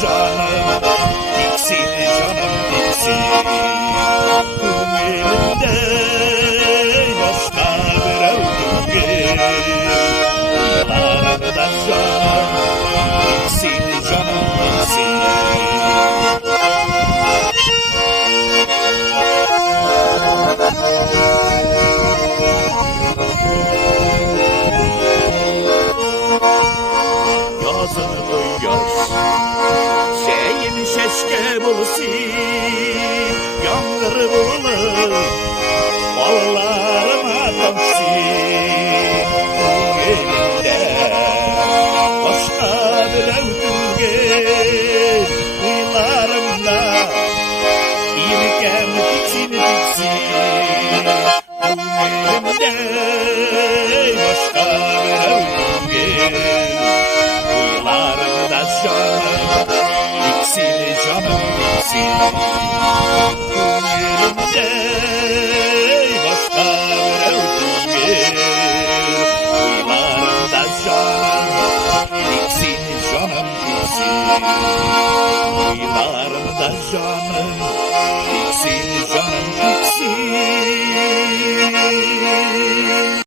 canım diksin canım diksin. Elimde başka bir evdugil, uylarımda canım diksin canım diksin. Yazını duyuyor, şeyin şeşke bulsun, yangır bulur, ballarıma döksün. Elimde başka bir evdugil, uylarımda irkem diksin diksin. Elimde başka bir evdugil, uylarımda canım diksin canım diksin. Elimde başka bir evdugil, uylarımda canım diksin canım diksin. Uylarımda canım